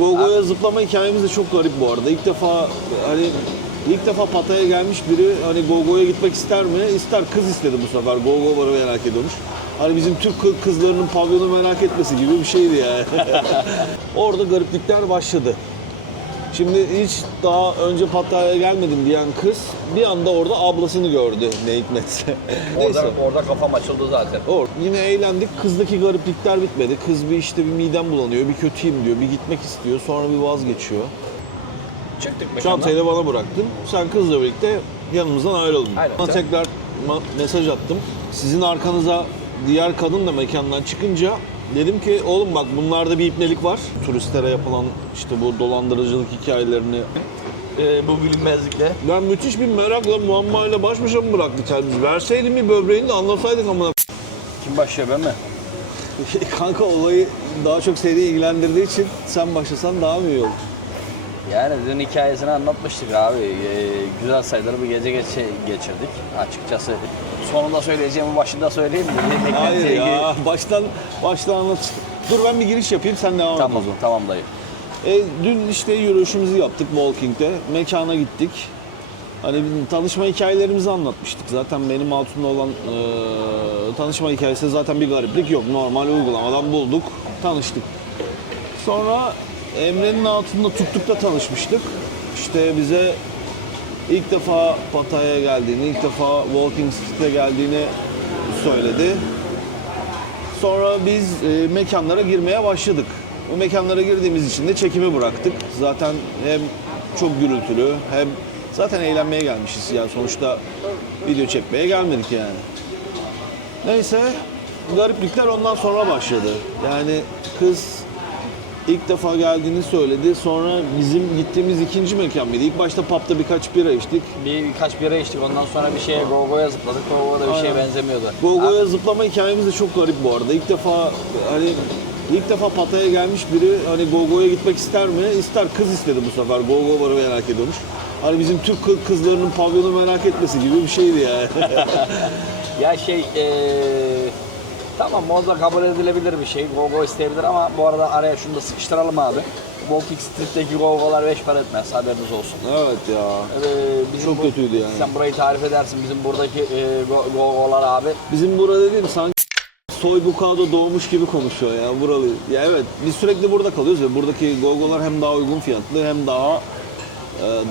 Gogo'ya zıplama hikayemiz de çok garip bu arada. İlk defa Pattaya'ya gelmiş biri hani Gogo'ya gitmek ister mi? İster. Kız istedi bu sefer. Gogo varı merak ediyormuş. Hani bizim Türk kızlarının pavyonu merak etmesi gibi bir şeydi yani. Orada gariplikler başladı. Şimdi hiç daha önce Pattaya'ya gelmedim diyen kız bir anda orada ablasını gördü ne hikmetse. Orada kafam açıldı zaten. Yine eğlendik. Kızdaki gariplikler bitmedi. Kız bir midem bulanıyor, bir kötüyüm diyor, bir gitmek istiyor. Sonra bir vazgeçiyor. Çıktık mekandan. Çantayı da bana bıraktın. Sen kızla birlikte yanımızdan ayrıldın. Aynen. Bana tekrar mesaj attım. Sizin arkanıza diğer kadın da mekandan çıkınca dedim ki oğlum bak bunlarda bir ipnelik var. Turistlere yapılan işte bu dolandırıcılık hikayelerini Bu bilinmezlikle. ben müthiş bir merakla muammayla baş başa mı bıraktı kendimizi? Verseydin bir böbreğini de anlasaydık ama. Kim başlıyor, ben mi? Kanka olayı daha çok seni ilgilendirdiği için sen başlasan daha mı iyi olur? Yani dün hikayesini anlatmıştık abi. Güzel sayıları bir gece geçirdik açıkçası. Sonunda söyleyeceğimi başında söyleyeyim mi? Hayır ya, baştan anlat. Dur ben bir giriş yapayım, sen devam et. Tamam, tamam dayı. Dün işte yürüyüşümüzü yaptık Walking'de. Mekana gittik. Hani tanışma hikayelerimizi anlatmıştık. Zaten benim Hatun'la olan tanışma hikayesi zaten bir gariplik yok. Normal uygulamadan bulduk, tanıştık. Sonra Emre'nin Hatun'la Tuktuk'ta tanışmıştık. İşte bize ilk defa Pattaya'ya geldiğini, ilk defa Walking Street'e geldiğini söyledi. Sonra biz mekanlara girmeye başladık. Bu mekanlara girdiğimiz için de çekimi bıraktık. Zaten hem çok gürültülü hem zaten eğlenmeye gelmişiz. Yani sonuçta video çekmeye gelmedik yani. Neyse gariplikler ondan sonra başladı. Yani kız ilk defa geldiğini söyledi. Sonra bizim gittiğimiz ikinci mekan mıydı? İlk başta pub'da birkaç bira içtik. Birkaç bira içtik. Ondan sonra bir şeye Gogo'ya zıpladık. Gogo'da bir şeye benzemiyordu. Gogo'ya zıplama hikayemiz de çok garip bu arada. İlk defa Pattaya'ya gelmiş biri hani Gogo'ya gitmek ister mi? İster. Kız istedi bu sefer. Gogo varı merak ediyormuş. Hani bizim Türk kızlarının pavyonu merak etmesi gibi bir şeydi yani. Ya tamam o da kabul edilebilir bir şey. Gogo isteyebilir ama bu arada araya şunu da sıkıştıralım abi. Walking Street'teki Gogo'lar 5 para etmez, haberiniz olsun. Evet ya. Çok kötüydü yani. Sen burayı tarif edersin, bizim buradaki Gogo'lar abi. Bizim burada dediğim sanki Soybukado doğmuş gibi konuşuyor ya buralı. Ya evet biz sürekli burada kalıyoruz ve buradaki Gogo'lar hem daha uygun fiyatlı hem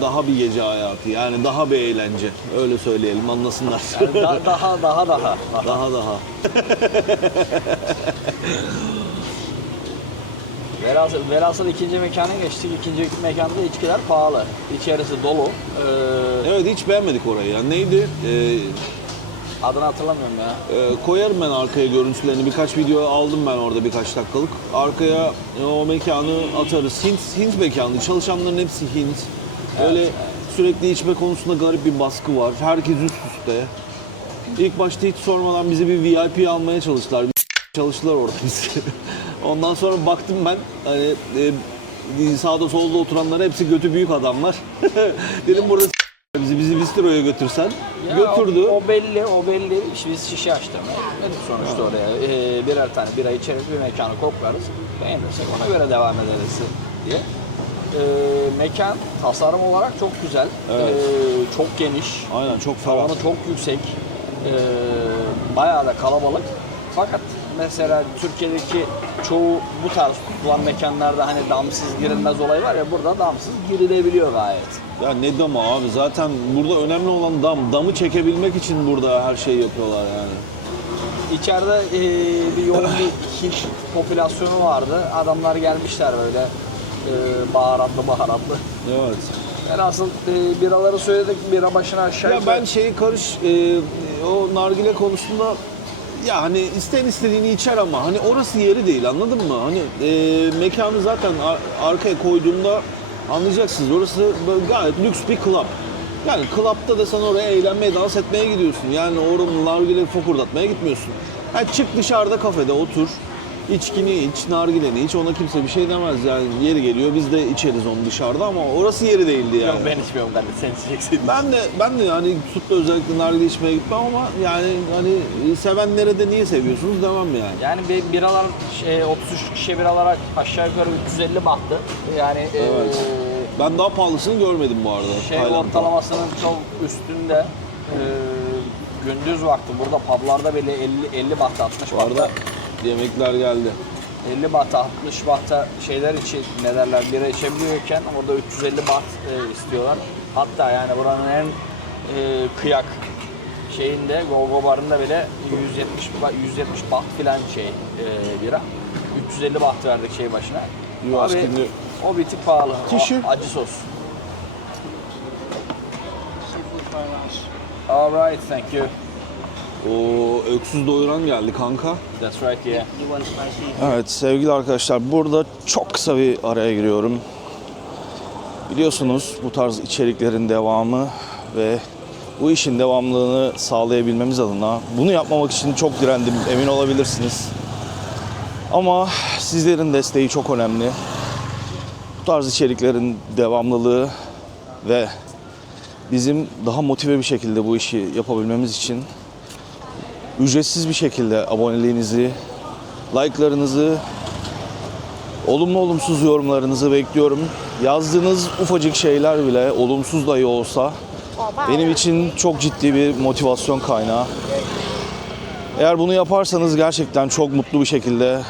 daha bir gece hayatı, yani daha bir eğlence, öyle söyleyelim, anlasınlar. Yani daha. Daha. Velhasıl ikinci mekana geçtik. İkinci mekanda içkiler pahalı. İçerisi dolu. Evet hiç beğenmedik orayı ya. Neydi? Adını hatırlamıyorum ya. Koyarım ben arkaya görüntülerini. Birkaç video aldım ben orada birkaç dakikalık. Arkaya o mekanı atarız. Hint mekanı. Çalışanların hepsi Hint. Öyle sürekli içme konusunda garip bir baskı var. Herkes üst üste. İlk başta hiç sormadan bizi bir VIP almaya çalıştılar orada biz. Ondan sonra baktım ben hani sağda solda oturanlar hepsi götü büyük adamlar. Dedim burada bizi bistroya götürsen. Ya götürdü. O belli. Biz şişe açtık. Dedik sonuçta oraya birer tane bira içeriz, bir mekanı koklarız. Beğenirsek ona göre devam ederiz diye. Mekan tasarım olarak çok güzel. Evet. Çok geniş. Aynen çok ferah. Tavanı çok yüksek. Bayağı da kalabalık. Fakat mesela Türkiye'deki çoğu bu tarz tutulan mekanlarda hani damsız girilmez olayı var ya, burada damsız girilebiliyor gayet. Ya ne damı abi, zaten burada önemli olan dam. Damı çekebilmek için burada her şeyi yapıyorlar yani. İçeride bir yoğun bir Hint popülasyonu vardı. Adamlar gelmişler böyle baharatlı. Evet. Velhasıl biraları söyledik, bira başına aşağı Ya ben o nargile konusunda ya hani isteyen istediğini içer ama hani orası yeri değil, anladın mı? Hani mekanı zaten arkaya koyduğumda anlayacaksınız, orası gayet lüks bir club. Yani club'ta da sen oraya eğlenmeye, dans etmeye gidiyorsun. Yani orada nargile fokurdatmaya gitmiyorsun. Yani çık dışarıda kafede otur. İçkini iç, nargileni iç, ona kimse bir şey demez yani. Yeri geliyor biz de içeriz onu dışarıda ama orası yeri değildi yani. Yok ben içmiyorum, ben de sen içeceksin. Ben de hani tutup da özellikle nargile içmeye gitmem ama yani hani sevenlere de niye seviyorsunuz demem yani. Yani biralar 33 kişiye biralar aşağı yukarı 350 bahtı. Yani Evet. Ben daha pahalısını görmedim bu arada. Tayland'da. ortalamasının çok üstünde. Gündüz vakti burada publarda bile 50 baht 60 Bu bahta. arada yemekler geldi. 50 bahta 60 bahta şeyler için ne derler bira içebiliyorken orada 350 baht istiyorlar. Hatta yani buranın en kıyak şeyinde Gogo barında bile 170 baht filan bira. 350 baht verdik şey başına. You Abi asking me- o bir tık pahalı. Tissue? Acı sos. Alright, thank you. O öksüz doyuran geldi kanka. That's right, yeah. You want spicy? Evet sevgili arkadaşlar, burada çok kısa bir araya giriyorum. Biliyorsunuz bu tarz içeriklerin devamı ve bu işin devamlılığını sağlayabilmemiz adına bunu yapmamak için çok direndim, emin olabilirsiniz. Ama sizlerin desteği çok önemli. Bu tarz içeriklerin devamlılığı ve bizim daha motive bir şekilde bu işi yapabilmemiz için ücretsiz bir şekilde aboneliğinizi, like'larınızı, olumlu olumsuz yorumlarınızı bekliyorum. Yazdığınız ufacık şeyler bile, olumsuz dahi olsa, benim için çok ciddi bir motivasyon kaynağı. Eğer bunu yaparsanız gerçekten çok mutlu bir şekilde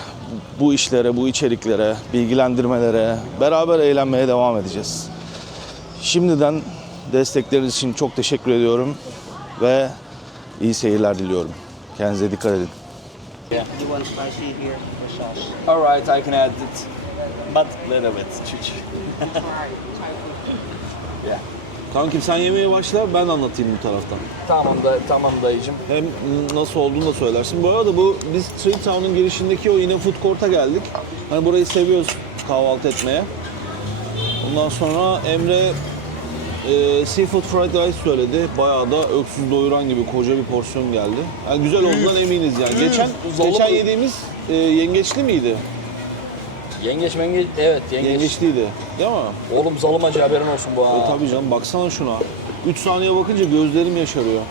bu işlere, bu içeriklere, bilgilendirmelere, beraber eğlenmeye devam edeceğiz. Şimdiden destekleriniz için çok teşekkür ediyorum ve iyi seyirler diliyorum. Kendinize dikkat edin. Yeah. You want spicy here, the sauce. Alright, I can add it. But little bit. Yeah. Kankim sen yemeğe başla, ben anlatayım bu taraftan. Tamam dayıcım. Hem nasıl olduğunu da söylersin. Bu arada biz Street Town'un girişindeki o yine food court'a geldik. Hani burayı seviyoruz kahvaltı etmeye. Ondan sonra Emre seafood fried rice söyledi. Bayağı da öksüz doyuran gibi koca bir porsiyon geldi. Yani güzel olduğundan eminiz yani. Geçen yediğimiz yengeçli miydi? Yengeç, evet yengeç. Yengeçliydi. Değil mi? Oğlum zalımacı haberin olsun bu ha. Tabii canım, baksana şuna. 3 saniye bakınca gözlerim yaşarıyor.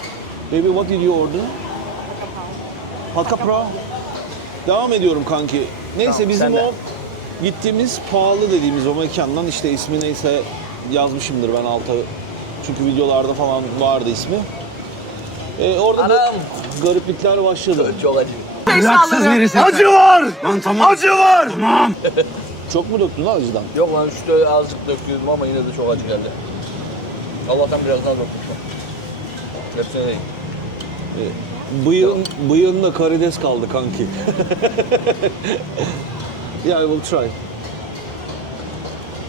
Baby what did you order? Hot Capra. Devam ediyorum kanki. Neyse Tamam, bizim sen de. o gittiğimiz pahalı dediğimiz o mekandan işte ismi neyse yazmışımdır ben alta. Çünkü videolarda falan vardı ismi. Orada Anam. da gariplikler başladı. Çok acı. Acı var! Lan tamam. Acı var! Tamam. Çok mu döktün lan acıdan? Yok lan üstte azıcık döküyordum ama yine de çok acı geldi. Allah'tan biraz daha döktüm. Hepsine değil. Bıyığında karides kaldı kanki. Yeah, I will try.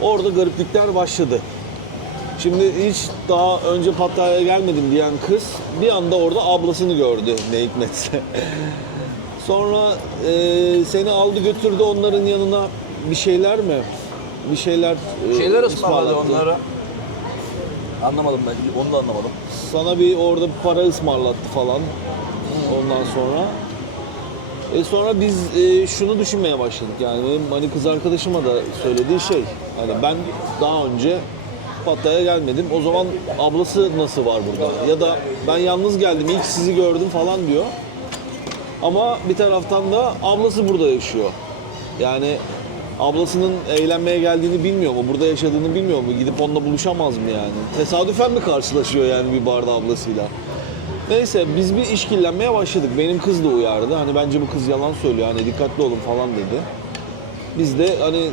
Orada gariplikler başladı. Şimdi hiç daha önce Pattaya'ya gelmedim diyen kız bir anda orada ablasını gördü ne hikmetse. Sonra seni aldı götürdü onların yanına bir şeyler mi? Bir şeyler Şeyler ısmarladı ısmarlattı. onlara. Anlamadım ben, onu da anlamadım. Sana bir orada bir para ısmarlattı falan. Ondan sonra. Sonra biz şunu düşünmeye başladık yani benim hani kız arkadaşıma da söylediği şey. Hani ben daha önce Pattaya'ya gelmedim. O zaman ablası nasıl var burada? Ya da ben yalnız geldim ilk sizi gördüm falan diyor. Ama bir taraftan da ablası burada yaşıyor. Yani ablasının eğlenmeye geldiğini bilmiyor mu? Burada yaşadığını bilmiyor mu? Gidip onunla buluşamaz mı yani? Tesadüfen mi karşılaşıyor yani bir barda ablasıyla? Neyse biz bir işkillenmeye başladık. Benim kız da uyardı. Hani bence bu kız yalan söylüyor. Hani dikkatli olun falan dedi. Biz de hani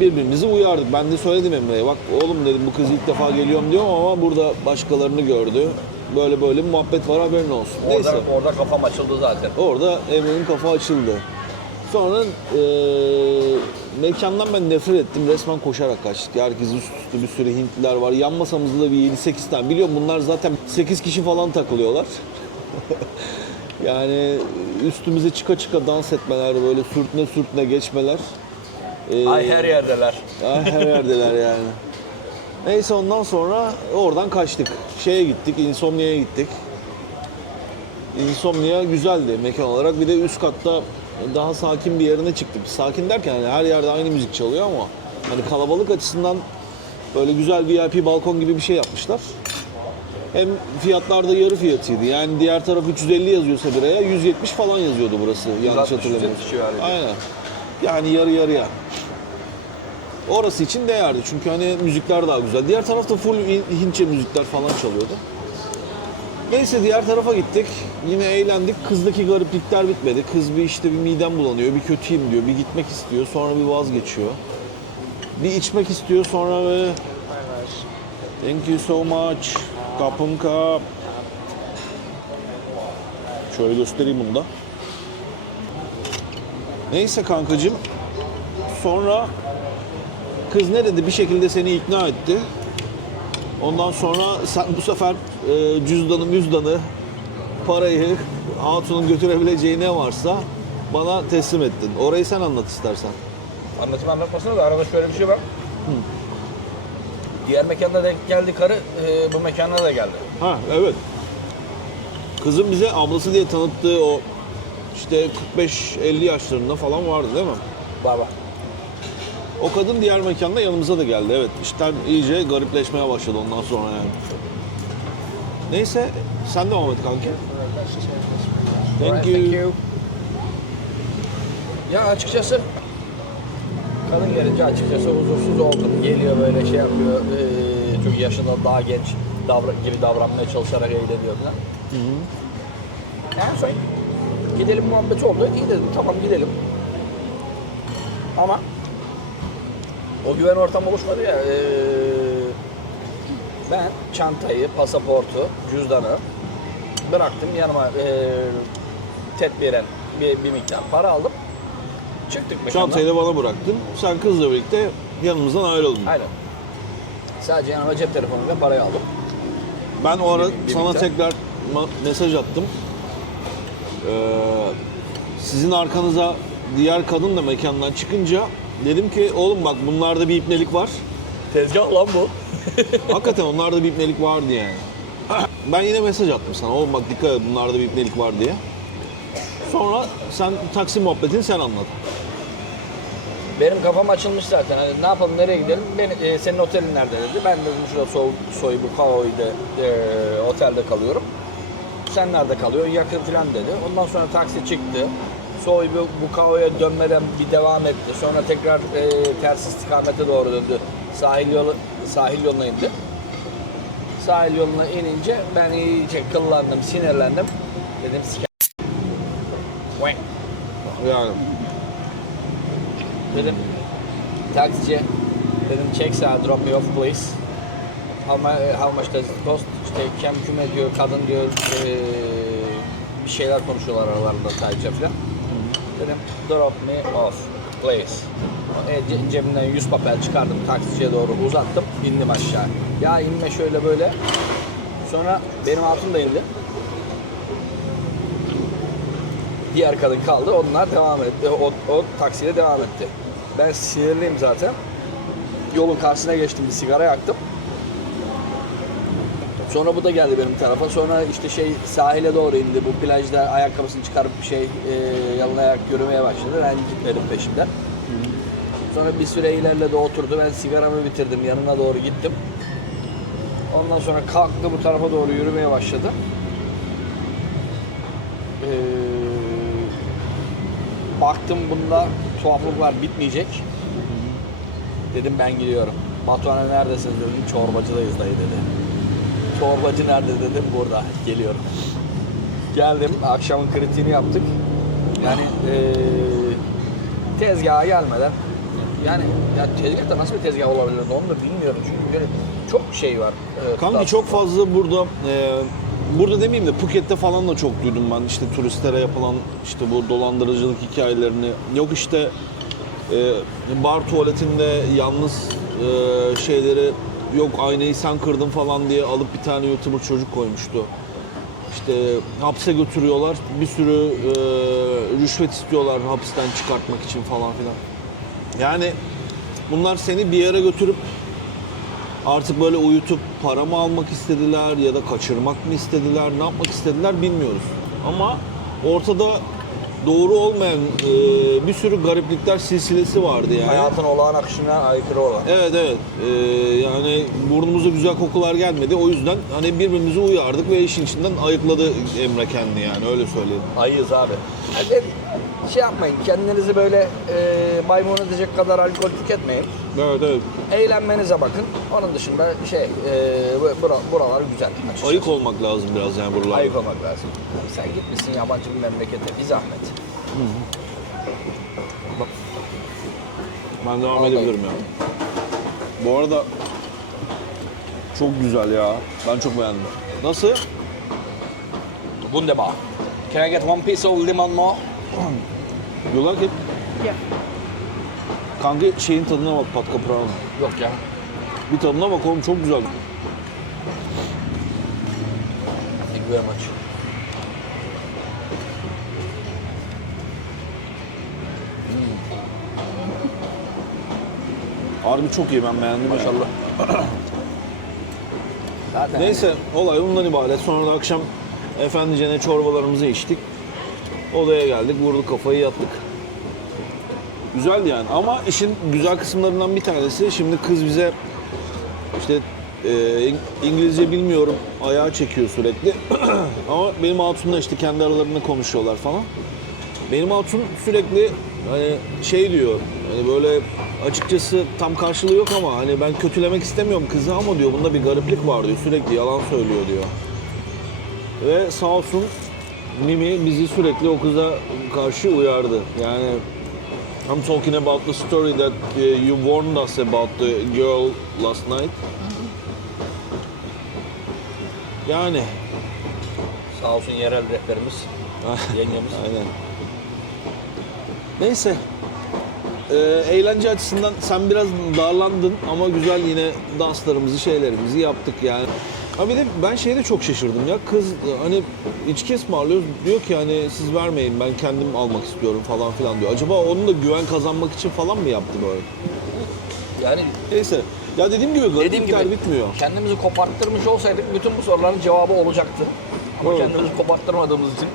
birbirimizi uyardık. Ben de söyledim Emre'ye. Bak oğlum dedim bu kız ilk defa geliyorum diyor ama burada başkalarını gördü. Böyle bir muhabbet var haberin olsun. Neyse. Orada kafam açıldı zaten. Orada Emre'nin kafa açıldı. Sonra mekandan ben nefret ettim. Resmen koşarak kaçtık. Herkes üst üste bir sürü Hintliler var. Yan masamızda da bir 7-8 tane. Biliyorum bunlar zaten 8 kişi falan takılıyorlar. Yani üstümüze çıka çıka dans etmeler, böyle sürtüne sürtüne geçmeler. Ay her yerdeler. Her yerdeler yani. Neyse ondan sonra oradan kaçtık. Şeye gittik, Insomnia'ya gittik. Insomnia güzeldi mekan olarak. Bir de üst katta daha sakin bir yerine çıktık. Sakin derken hani her yerde aynı müzik çalıyor ama hani kalabalık açısından böyle güzel VIP balkon gibi bir şey yapmışlar. Hem fiyatlar da yarı fiyatıydı. Yani diğer taraf 350 yazıyorsa biraya 170 falan yazıyordu burası yanlış 160, hatırlamıyorsam. 170 civarıydı. Aynen. Yani yarı yarıya. Orası için değerdi çünkü hani müzikler daha güzel. Diğer tarafta full Hintçe müzikler falan çalıyordu. Neyse diğer tarafa gittik. Yine eğlendik. Kızdaki gariplikler bitmedi. Kız bir işte bir midem bulanıyor, bir kötüyüm diyor, bir gitmek istiyor, sonra bir vazgeçiyor. Bir içmek istiyor, sonra ve thank you so much. Kapım kap. Şöyle göstereyim bunu da. Neyse kankacığım. Sonra kız ne dedi? Bir şekilde seni ikna etti. Ondan sonra sen bu sefer cüzdanı, parayı, hatunun götürebileceği ne varsa bana teslim ettin. Orayı sen anlat istersen. Anlatmasına da arada şöyle bir şey var. Diğer mekanda denk geldi karı, bu mekana da geldi. Ha evet. Kızın bize ablası diye tanıttığı o işte 45-50 yaşlarında falan vardı değil mi? Baba. O kadın diğer mekanda yanımıza da geldi. Evet, işten iyice garipleşmeye başladı ondan sonra yani. Neyse, sen devam et kanki. Thank you. Ya açıkçası kadın gelince açıkçası huzursuz oldum. Geliyor böyle şey yapıyor. Çünkü yaşında daha genç gibi davranmaya çalışarak eğleniyor falan. En son gidelim muhabbeti oldu. İyi dedim tamam gidelim. Ama o güven ortamı oluşmadı ya. Ben çantayı, pasaportu, cüzdanı bıraktım yanıma tedbiren bir miktar para aldım. Çıktık mekandan. Çantayı da bana bıraktın. Sen kızla birlikte yanımızdan ayrıldın. Aynen. Sadece yanıma cep telefonu ve parayı aldım. Ben o ara Bir sana miktar. tekrar mesaj attım. Sizin arkanıza diğer kadın da mekandan çıkınca dedim ki oğlum bak bunlarda bir ipnelik var. Tezgah lan bu. Hakikaten onlarda bir ipnelik vardı yani. Ben yine mesaj attım sana. Oğlum bak dikkat et bunlarda bir ipnelik var diye. Sonra sen taksi muhabbetini sen anlat. Benim kafam açılmış zaten. Hani ne yapalım, nereye gidelim? Senin otelin nerede dedi. Ben dedim şurada Soybu Kao'yda otelde kalıyorum. Sen nerede kalıyorsun? Yakın falan dedi. Ondan sonra taksi çıktı. Soybu Kao'ya dönmeden bir devam etti. Sonra tekrar ters istikamete doğru döndü. Sahil yoluna indi. Sahil yoluna inince ben iyice kıllandım, sinirlendim. Dedim Wang. Yani Dedim taksici, dedim check sağa drop me off please. How much does it cost? İşte küme diyor, kadın diyor, bir şeyler konuşuyorlar aralarında Tayca falan. Dedim drop me off please. Cebimden 100 papel çıkardım, taksiciye doğru uzattım, indim aşağı. Ya inme şöyle böyle. Sonra benim hatun da indi. Diğer kadın kaldı, onlar devam etti. O taksiyle devam etti. Ben sinirliyim zaten. Yolun karşısına geçtim, bir sigara yaktım. Sonra bu da geldi benim tarafa. Sonra işte sahile doğru indi. Bu plajda ayakkabısını çıkarıp yalın yürümeye başladı. Ben gitmedim peşimden. Sonra bir süre ilerledi, oturdu. Ben sigaramı bitirdim, yanına doğru gittim. Ondan sonra kalktı, bu tarafa doğru yürümeye başladı. Baktım bunda tuhaflıklar bitmeyecek. Dedim ben gidiyorum. Batuhan'a neredesiniz dedim. Çorbacıdayız dayı dedi. Çorbacı nerede dedim. Burada. Geliyorum. Geldim. Akşamın kritiğini yaptık. Yani tezgaha gelmeden yani tezgahta nasıl bir tezgah olabilir onu da bilmiyorum. Çünkü böyle çok şey var. kanki çok fazla burada demeyeyim de Phuket'te falan da çok duydum ben işte turistlere yapılan işte bu dolandırıcılık hikayelerini. Yok işte bar tuvaletinde yalnız şeyleri yok aynayı sen kırdın falan diye alıp bir tane YouTuber çocuk koymuştu. İşte hapse götürüyorlar, bir sürü rüşvet istiyorlar hapisten çıkartmak için falan filan. Yani bunlar seni bir yere götürüp artık böyle uyutup para mı almak istediler ya da kaçırmak mı istediler, ne yapmak istediler bilmiyoruz. Ama ortada doğru olmayan bir sürü gariplikler silsilesi vardı yani. Hayatın olağan akışına aykırı olan. Evet evet. Yani burnumuza güzel kokular gelmedi. O yüzden hani birbirimizi uyardık ve işin içinden ayıkladı Emre kendini yani öyle söyleyeyim. Ayız abi. Yani şey yapmayın, kendinizi böyle maymun edecek kadar alkol tüketmeyin. Evet evet. Eğlenmenize bakın. Onun dışında buralar güzel. Açıkçası. Ayık olmak lazım biraz yani buralarda. Ayık olmak lazım. Sen gitmişsin yabancı bir memlekete, bir zahmet. Ben devam Vallahi. edebilirim ya. Bu arada çok güzel ya. Ben çok beğendim. Nasıl? Wunderbar. Can I get one piece of lemon more? You like it? Yeah. Kanka şeyin tadına bak Pat Caprano. Yok ya. Bir tadına bak oğlum çok güzel. Thank you very much. Harbi çok iyi ben beğendim Maşallah. ya. Zaten Neyse olay bundan ibaret. Sonra da akşam efendicene çorbalarımızı içtik. Odaya geldik, vurduk kafayı yattık. Güzeldi yani ama işin güzel kısımlarından bir tanesi şimdi kız bize işte İngilizce bilmiyorum ayağı çekiyor sürekli ama benim hatunla işte kendi aralarında konuşuyorlar falan. Benim hatun sürekli hani şey diyor hani böyle açıkçası tam karşılığı yok ama hani ben kötülemek istemiyorum kızı ama diyor bunda bir gariplik var diyor sürekli yalan söylüyor diyor. Ve sağ olsun Mimi bizi sürekli o kıza karşı uyardı. Yani I'm talking about the story that you warned us about the girl last night. Yani sağ olsun yerel rehberimiz, yengemiz. aynen. Neyse. Eğlence açısından sen biraz darlandın ama güzel yine danslarımızı şeylerimizi yaptık yani. Ha bir de ben şeyde çok şaşırdım ya kız hani içki ısmarlıyoruz diyor ki hani siz vermeyin ben kendim almak istiyorum falan filan diyor. Acaba onun da güven kazanmak için falan mı yaptı böyle? Yani Neyse. Ya dediğim gibi dediğim gariplikler gibi bitmiyor. kendimizi koparttırmış olsaydık bütün bu soruların cevabı olacaktı. Ama Evet. kendimizi koparttırmadığımız için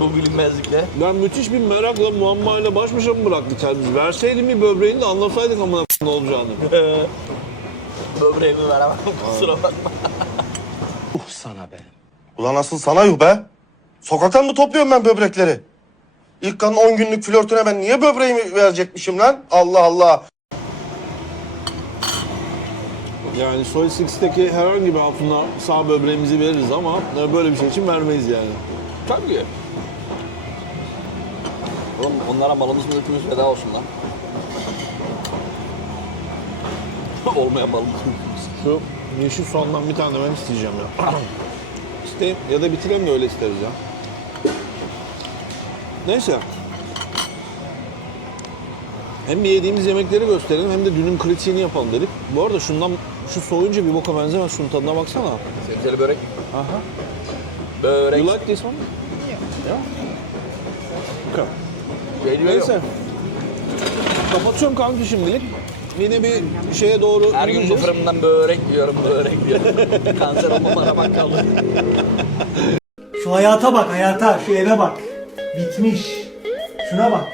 bu bilinmezlikle. Ben müthiş bir merakla muammayla baş başa mı bıraktık kendimizi? Verseydin bir böbreğini de anlasaydık amına ne olacağını. Böbreğimi veremem kusura bakma. Ulan asıl sana yuh be. Sokaktan mı topluyorum ben böbrekleri? İlk kanın 10 günlük flörtüne ben niye böbreğimi verecekmişim lan? Allah Allah. Yani Soy Six'teki herhangi bir hatuna sağ böbreğimizi veririz ama böyle bir şey için vermeyiz yani. Tabii. Oğlum onlara malımız mülkümüz feda olsun lan. Olmayan malımız mülkümüz. Şu yeşil soğandan bir tane ben isteyeceğim ya. İsteyim ya da bitirelim de öyle isteriz ya. Neyse. Hem bir yediğimiz yemekleri gösterelim hem de dünün kritiğini yapalım dedik. Bu arada şu soğuyunca bir boka benzemez. Şunun tadına baksana. Sebzeli börek. Aha. Börek. You like this one? Yeah. Okay. Geliyor. Neyse. Kapatıyorum kanka şimdilik. Yine bir şeye doğru Her gün bu yürüyeceğiz. fırından börek yiyorum, börek yiyorum. Kanser olmamana bak kaldı. Şu hayata bak hayata, şu eve bak. Bitmiş. Şuna bak.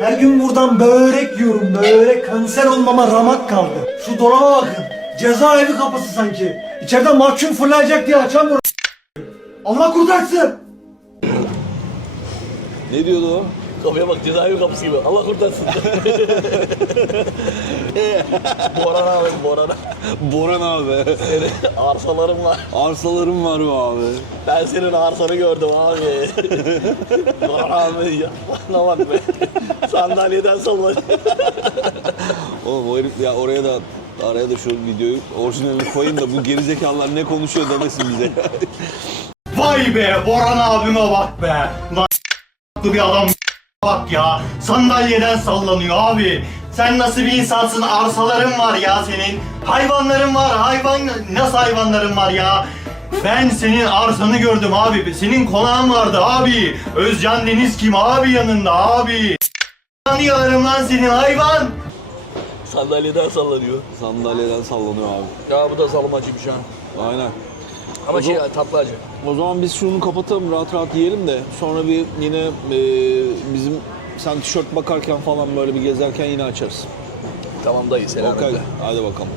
Her gün buradan börek yiyorum, börek. Kanser olmama ramak kaldı. Şu dolaba bakın. Cezaevi kapısı sanki. İçeriden mahkum fırlayacak diye açamıyorum. Allah kurtarsın. Ne diyordu o? Kapıya bak cezaevi kapısı gibi. Allah kurtarsın. Boran abi, Boran. Boran abi. Senin arsalarım var. Arsalarım var be abi. Ben senin arsanı gördüm abi. Boran abi ya. Bana bak be. Sandalyeden sallanıyor. Oğlum o herif ya oraya da araya da şu videoyu orijinalini koyayım da bu gerizekalılar ne konuşuyor demesin bize. Vay be Boran abime bak be. Lan bir adam bak ya. Sandalyeden sallanıyor abi. Sen nasıl bir insansın? Arsaların var ya senin. Hayvanların var. Nasıl hayvanların var ya? Ben senin arsanı gördüm abi. Senin konağın vardı abi. Özcan Deniz kim abi yanında abi. Yalarım lan senin hayvan. Sandalyeden sallanıyor. Sandalyeden sallanıyor abi. Ya bu da salmacıymış ha. Aynen. Ama O şey zaman- tatlı acı. O zaman biz şunu kapatalım, rahat rahat yiyelim de sonra bir yine bizim sen tişört bakarken falan böyle bir gezerken yine açarız. Tamam dayı, selametle. Okey, hadi bakalım.